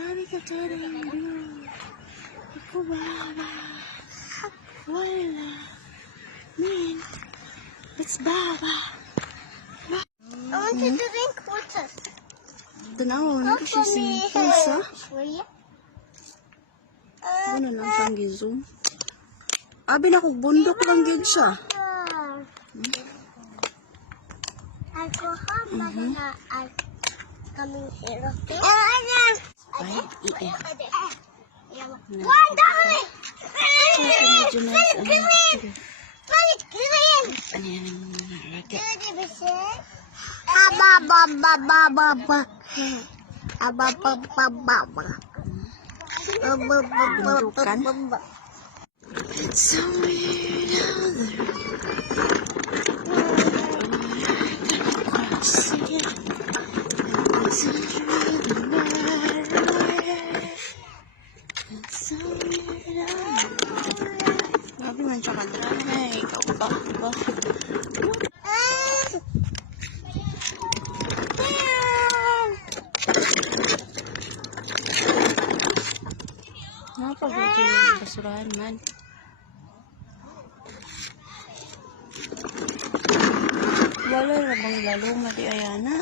Marami ka taring ako baba. Wala. Man. It's Baba. I want to drink water. Tanaw na ko siya sa Where? ano lang siyang gizoom. Abi na kog bundok lang gid siya. Alcohol, banana, coming here, okay? Ay, iya. One dollar! Medyo na Green! ano yan ang racket. It's so weird how grabe man siya ka-dry. Ikaw ba? Napagod yung basurahan man. Wala na bang lalo madi ayana?